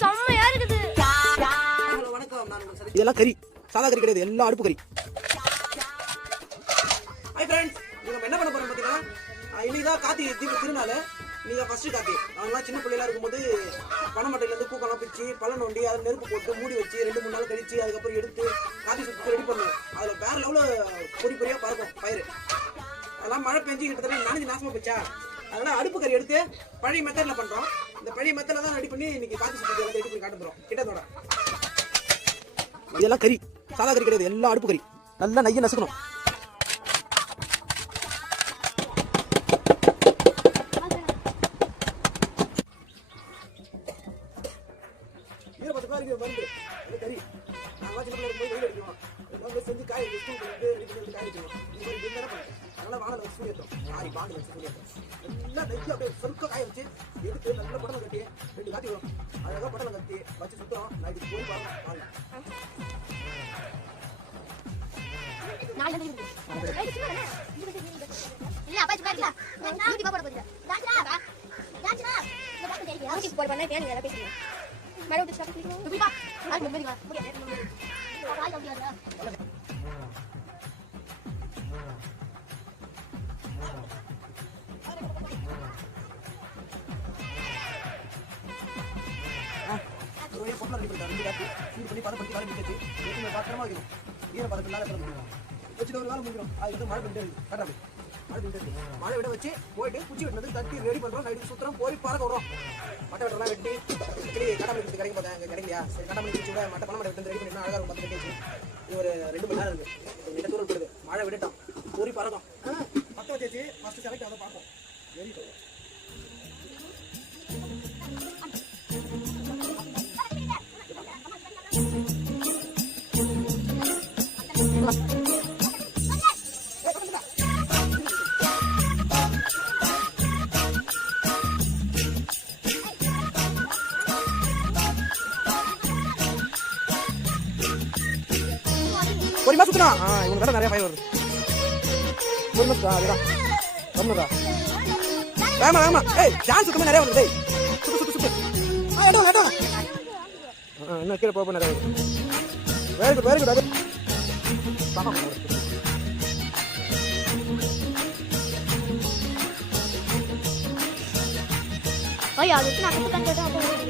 செம்மையா இருக்குது. இதெல்லாம் கறி, சாதா கறி கிடையாது, எல்லாம் அடுப்பு கறி. ஹாய் ஃப்ரெண்ட்ஸ், நீங்க என்ன பண்ண போறோம் பாத்தீங்கன்னா, இன்னைக்குதான் கார்த்திகை தீப திருநாள். நீங்க ஃபர்ஸ்ட் கார்த்திகை நாங்களாம் சின்ன பிள்ளைலாம் இருக்கும்போது பனைமட்டையில இருந்து பூக்கெல்லாம் பிச்சு பழம் நோண்டி அதில் நெருப்பு போட்டு மூடி வச்சு 2-3 நாள் கழிச்சு அதுக்கப்புறம் எடுத்து கார்த்திகை சுத்தி ரெடி பண்ணுவோம். அதுல வேற லெவலில் பொறி பொறியா பறக்கும் பயிர். அதெல்லாம் மழை பெஞ்சு கிட்டத்தட்ட நனைஞ்சு நாசமா போச்சா, அதனால அடுப்பு கறி எடுத்து பழைய மெத்தட்ல பண்றோம். இந்த பழைய மெத்தட்ல தான் ரெடி பண்ணி இன்னைக்கு கார்த்திகை சுத்தி ரெடி பண்ணி காட்ட போறோம் கிட்டத்தோட. இதெல்லாம் கறி, சாதா கறி கிடையாது, எல்லாம் அடுப்பு கறி. நல்லா நெய்யை நசுக்கணும். கறி நாங்கள் சின்ன பிள்ளை இருக்கும்போது வெயில் அடிக்கணும் செஞ்சு காய வச்சு ரெடி பண்ணி காய வச்சுக்கணும். அதனால வானல் வச்சு சூரியத்தோம், ஆரி பாண்டு வச்சு சூரியத்தோம். நல்லா நெய்யை அப்படியே சொருக்க காய வச்சு எடுத்து நல்ல படலம் கட்டி 2 காத்தி வரும். அழகாக படலம் கட்டி வச்சு சுத்தம். நான் இதுக்கு போய் பாருங்க வாங்க. பத்திரமா வைக்கணும். ஈர பதத்தினால வச்சுட்டு ஒரு வேலை முடிக்கிறோம். அது வந்து மழை பண்ணிட்டு இருக்கு கட்டாது மழை பண்ணிட்டு இருக்கு. மழை விட வச்சு போயிட்டு குச்சி வெட்டினது தட்டி ரெடி பண்ணுறோம். நைட்டு சுத்தரம் போய் பறக்க விடுறோம். மட்டை வெட்டெல்லாம் வெட்டி கட்டாமணி எடுத்து கிடைக்கும் போது அங்கே கிடைக்கலையா, சரி கட்டாமணி வச்சு விட மட்டை பணம் எடுத்து ரெடி பண்ணினா அழகாக 10 கட்டி வச்சு இது ஒரு 2 மணி நேரம் இருக்குது. நெட்ட தூரம் போடுது, மழை விடட்டும், போய் பறக்கும். பற்ற வச்சு ஃபஸ்ட்டு செலக்ட் அதை பார்ப்போம். Very good. ஒரு மாசம் சுத்தனா இவங்க கடை நிறைய பயிர் வருது. ஒரு மாசம் அதுதான் கம்முதா வேமா வேமா. ஏய் டான்ஸ் சுத்தமா நிறைய வருது. சுத்து சுத்து சுத்து. ஏடோ ஏடோ இன்னும் கீழே போக நிறைய வருது. Very good very good. அது பாப்பா ஐயா அது நான் கண்டுட்டா அப்போ நான்